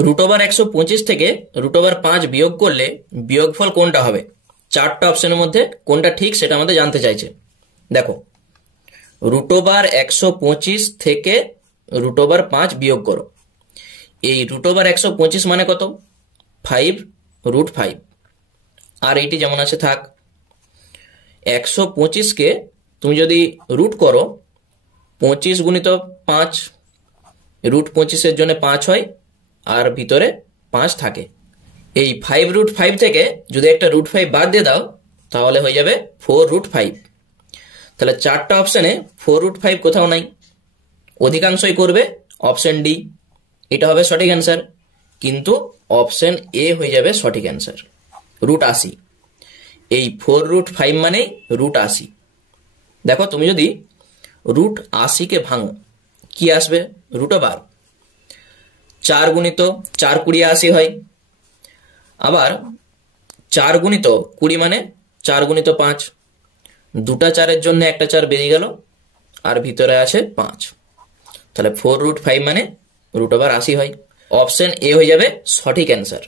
√125 থেকে √5 বিয়োগ করলে বিয়োগফল কোনটা হবে? চারটা অপশনের মধ্যে কোনটা ঠিক সেটা আমাদের জানতে চাইছে। দেখো, √125 থেকে √5 বিয়োগ করো। এই √125 মানে কত? 5√5। আর এইটি যেমন আছে থাক। 125কে তুমি যদি রুট করো, 25 গুণিত 5, √25 জন্য 5 হয়, আর ভিতরে 5 থাকে। এই 5√5 থেকে যদি একটা √5 বাদ দিয়ে দাও তাহলে হয়ে যাবে 4√5। তাহলে চারটা অপশনে 4√5 কোথাও নাই। অধিকাংশই করবে অপশন ডি, এটা হবে সঠিক অ্যান্সার। কিন্তু অপশন এ হয়ে যাবে সঠিক অ্যান্সার, √80। এই 4√5 মানেই √80। দেখো, তুমি যদি √80কে ভাঙো কি আসবে? √12। 4 গুণিত 4 20 80 হয়। আবার 4 গুণিত 20 মানে 4 গুণিত 5, দুটা 4-এর জন্য একটা 4 বেরিয়ে গেল, আর ভিতরে আছে 5। তাহলে 4√5 মানে √80 হয়। অপশন এ হয়ে যাবে সঠিক অ্যান্সার।